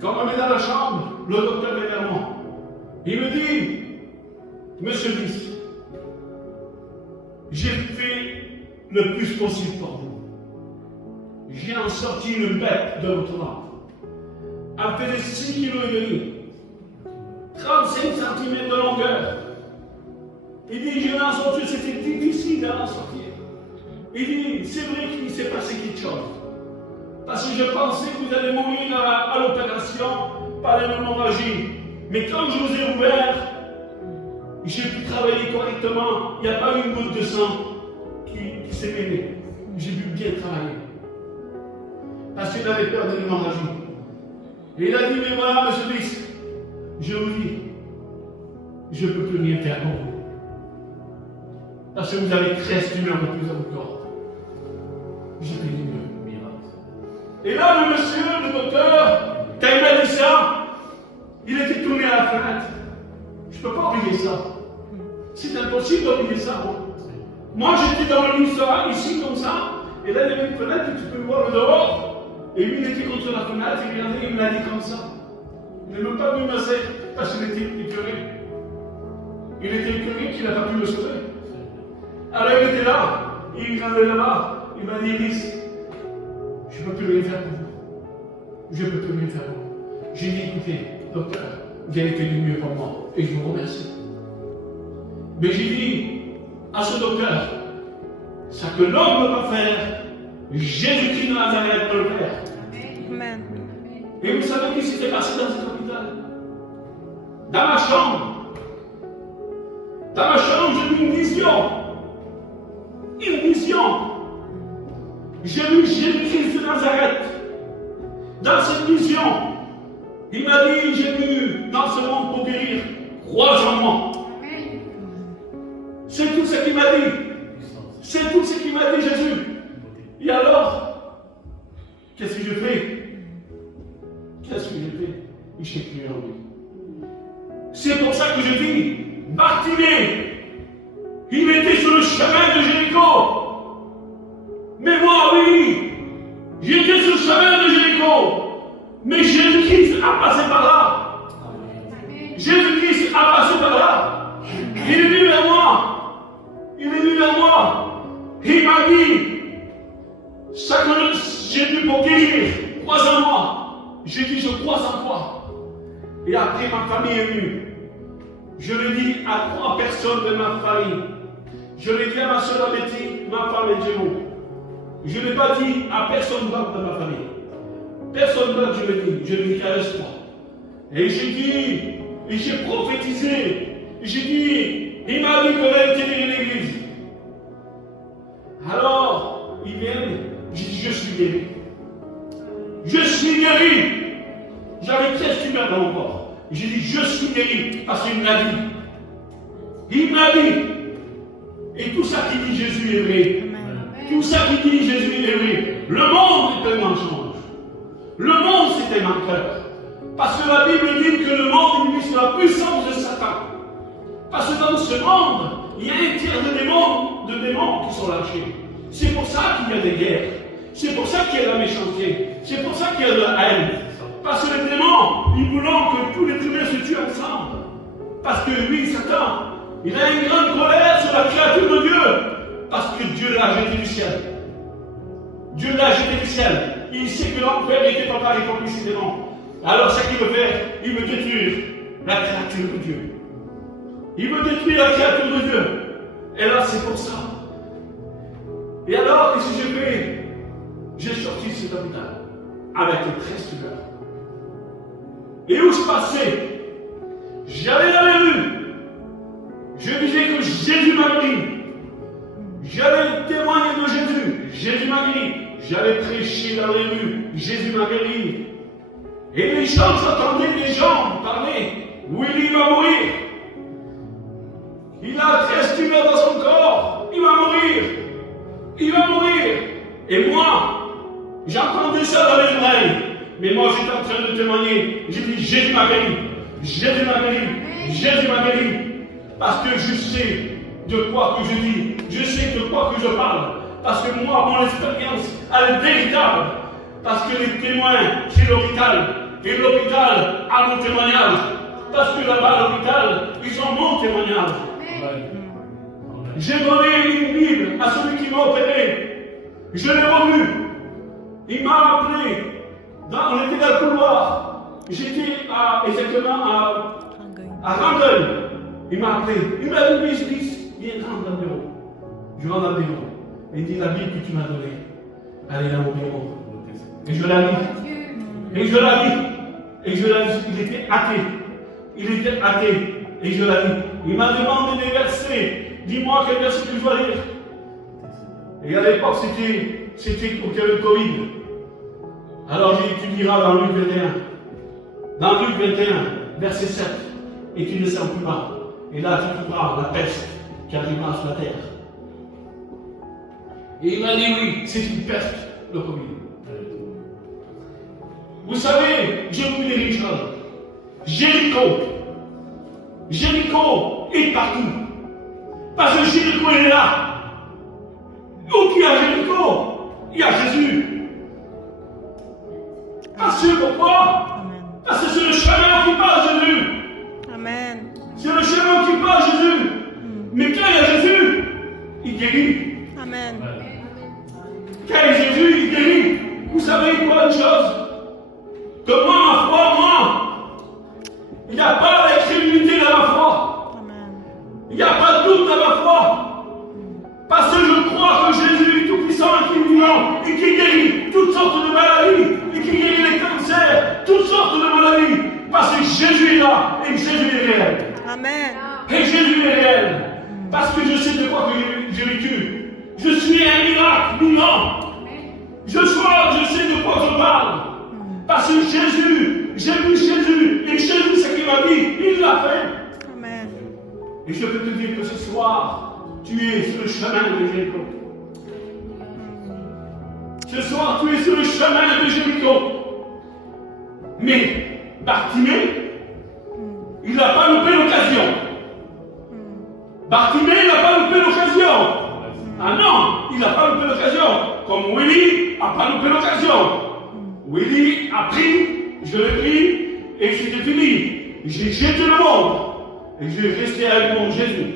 Quand on me met dans la chambre, le docteur est vers moi. Il me dit, Monsieur Brice, j'ai fait le plus possible pour vous. J'ai en sorti une bête de votre ventre. Elle faisait 6 kg et demi, 35 cm de longueur. Il dit, je l'ai en sorti, c'était difficile d'en sortir. Il dit, c'est vrai qu'il s'est passé quelque chose. Parce que je pensais que vous allez mourir à l'opération par une hémorragie. Mais quand je vous ai ouvert, j'ai pu travailler correctement. Il n'y a pas eu une goutte de sang qui s'est mêlée. J'ai pu bien travailler. Parce qu'il avait peur de l'hémorragie. Et il a dit, mais voilà, monsieur Brice, je vous dis, je ne peux plus rien faire pour vous. Parce que vous avez 13 tumeurs de plus à votre corps. J'ai fait du miracle. Et là, le monsieur, le docteur, quand il m'a dit ça, il était tourné à la fenêtre. Je ne peux pas oublier ça. C'est impossible d'oublier ça. Moi, j'étais dans le lit ici, comme ça, et là, il y avait une fenêtre, et tu peux voir le dehors. Et lui, il était contre la fenêtre, et il me l'a dit comme ça. Il n'a même pas pu me masser, parce qu'il était écœuré. Il était écœuré qu'il n'a pas pu me sauver. Alors il était là, il allait là-bas, il m'a dit, Brice, je ne peux plus rien faire pour vous. Je ne peux plus rien faire pour vous. J'ai dit, écoutez, docteur, vous avez fait du mieux pour moi, et je vous remercie. Mais j'ai dit à ce docteur, ce que l'homme ne peut pas faire, Jésus-Christ de Nazareth peut le faire. Amen. Et vous savez ce qui s'était passé dans cet hôpital? Dans ma chambre, j'ai eu une vision. Une vision. J'ai vu Jésus-Christ de Nazareth. Dans cette vision, il m'a dit, j'ai venu dans ce monde pour guérir. Crois en moi. C'est tout ce qu'il m'a dit. C'est tout ce qu'il m'a dit, Jésus. Et alors, qu'est-ce que je fais? Qu'est-ce que je fais? J'ai cru en lui. C'est pour ça que je dis, Bartimée, il était sur le chemin de Jéricho. Mais moi, oui, j'étais sur le chemin de Jéricho. Mais Jésus-Christ a passé par là. Jésus-Christ a passé par là. Il est venu vers moi. Il est venu vers moi. Il m'a dit, ça que j'ai dû pour guérir, crois en moi. J'ai dit, je crois en toi. Et après, ma famille est venue. Je l'ai dit à 3 personnes de ma famille. Je l'ai dit à ma soeur Betty, ma femme et Dieu. Je ne l'ai pas dit à personne d'autre de ma famille. Personne d'autre, je l'ai dit. Je l'ai dit qu'à l'espoir. Et j'ai dit, et j'ai prophétisé. J'ai dit, il m'a dit qu'on allait tenir l'église. Alors, ils viennent. J'ai dit, je suis guéri. Je suis guéri. J'avais 13 tumeurs dans mon corps. J'ai dit, je suis guéri, parce qu'il me l'a dit. Il m'a dit. Et tout ça qui dit Jésus est vrai. Tout ça qui dit Jésus est vrai. Le monde est un mensonge. Le monde, c'est un menteur. Parce que la Bible dit que le monde est sous la puissance de Satan. Parce que dans ce monde, il y a un tiers de démons qui sont lâchés. C'est pour ça qu'il y a des guerres. C'est pour ça qu'il y a de la méchanceté. C'est pour ça qu'il y a de la haine. Parce que les démons, ils voulaient que tous les humains se tuent ensemble. Parce que lui, Satan, il a une grande colère sur la créature de Dieu. Parce que Dieu l'a jeté du ciel. Dieu l'a jeté du ciel. Il sait que l'enfer était préparé pour lui, ces démons. Alors, ce qu'il veut faire, il veut détruire la créature de Dieu. Il veut détruire la créature de Dieu. Et là, c'est pour ça. Et alors, qu'est-ce que j'ai fait? J'ai sorti de cet hôpital avec les 13 tumeurs. Et où je passais, j'allais dans les rues. Je disais que Jésus m'a guéri. J'allais témoigner de Jésus. Jésus m'a guéri. J'allais prêcher dans les rues. Jésus m'a guéri. Et les gens, j'entendais des gens parler. Willy va mourir. Il a 13 tumeurs dans son corps. Il va mourir. Il va mourir. Et moi, j'entendais ça dans les oreilles. Mais moi, j'étais en train de témoigner. J'ai dit, Jésus m'a guéri. Jésus m'a guéri. Jésus m'a guéri. Parce que je sais de quoi que je dis. Je sais de quoi que je parle. Parce que moi, mon expérience, elle est véritable. Parce que les témoins chez l'hôpital, Et l'hôpital a mon témoignage. Parce que là-bas, à l'hôpital, ils ont mon témoignage. J'ai donné une Bible à celui qui m'a opéré. Je l'ai revu. Il m'a appelé. On était dans le couloir. J'étais exactement à Rangel. Il m'a appelé. Il m'a dit, viens, rentre dans le bureau. Je rentre dans le bureau. Il dit, la Bible que tu m'as donnée, elle est dans mon bureau. Et je la lis. Et je la lis. Et je la lis. Il était athée. Il était athée. Et je la lis. Il m'a demandé des versets. Dis-moi quel verset que je dois lire. Et à l'époque, c'était pour qu'il y avait le Covid. Alors tu liras dans Luc 21. Dans Luc 21, verset 7. Et tu descends plus bas. Et là, tu trouveras la peste qui arrivera sur la terre. Et il m'a dit oui, c'est une peste, le Covid. Vous savez, je vous dis une chose. Jéricho est partout. Parce que Jéricho est là. Où qu'il y a Jéricho, il y a Jésus. Parce que pourquoi? Parce que c'est le chemin qui part à Jésus. Amen. C'est le chemin qui part à Jésus. Mais quand il y a Jésus, il guérit. Amen. Quand il y a Jésus, il guérit. Vous savez quoi une chose? Que moi, ma foi, il n'y a pas d'incrédulité dans ma foi. Amen. Il n'y a pas de doute dans ma foi. Parce que je crois que Jésus est tout-puissant et qui est vivant et qui guérit toutes sortes de maladies et qui guérit les cancers, toutes sortes de maladies. Parce que Jésus est là et Jésus est réel. Amen. Et Jésus est réel. Parce que je sais de quoi que j'ai vécu. Je suis un miracle vivant. Je sais de quoi je parle. Parce que Jésus, j'ai vu Jésus et Jésus, ce qu'il m'a dit, il l'a fait. Amen. Et je peux te dire que ce soir, tu es sur le chemin de Jéricho. Ce soir, tu es sur le chemin de Jéricho. Mais Bartimée, il n'a pas loupé l'occasion. Bartimée, il n'a pas loupé l'occasion. Ah non, il n'a pas loupé l'occasion. Comme Willy n'a pas loupé l'occasion. Willy a pris, je l'ai pris, et c'était fini. J'ai jeté le monde. Et j'ai resté avec mon Jésus.